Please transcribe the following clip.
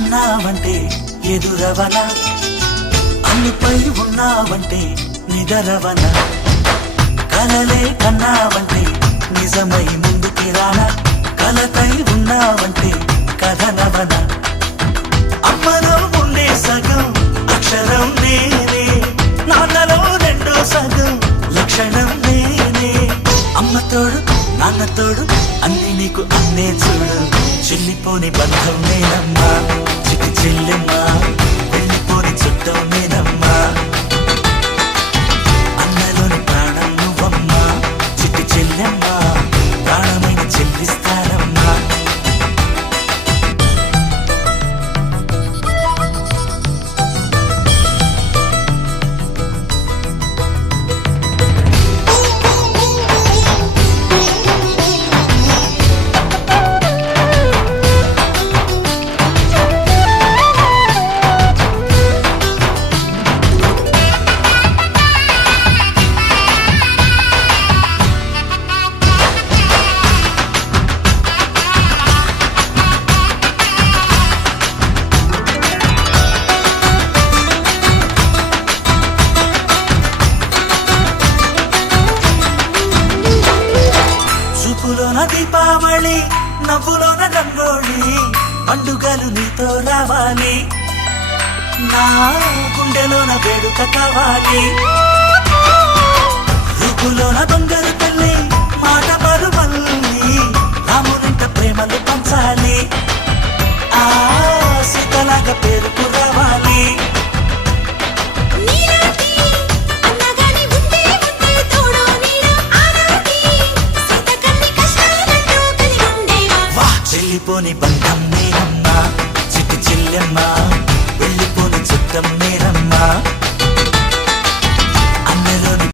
అన్నావంటే ఎదురవన, అన్నిపై ఉన్నావంటే నిదరవన, కలలే కన్నావంటే నిజమై ముందుకి రానా, కలతై ఉన్నావంటే కథనవన. అమ్మలో ఉండే సగం అక్షరం నేనే, నాన్నలో రెండో సగం లక్షణం నేనే. అమ్మతోడు నాన్నతోడు అన్ని నీకు అన్నే చూడు, చెల్లిపోని బంధం నేనమ్మా, చిట్టి చెల్లెమ్మా, వెళ్ళిపోని చుట్టం నేనమ్మా. అన్నలోని ప్రాణం నువ్వమ్మా, చిట్టి చెల్లెమ్మా, ప్రాణమైన చెల్లిస్తానమ్మా. చూపులోన దీపావళి, నవ్వులోన రంగోళి, పండుగలు నీతో రావాలి, నా గుండెలోన వేడుక కావాలి. రూపులోన దొంగలు తల్లి, మాట పరువల్లి, రామునింట ప్రేమలు పంచాలి, ఆ సీతలాగా పేరుకు రావాలి. వెళ్ళిపోని బంధం నేనమ్మా, చిట్టి చెల్లెమ్మా, వెళ్ళిపోని చుట్టం నేనమ్మా.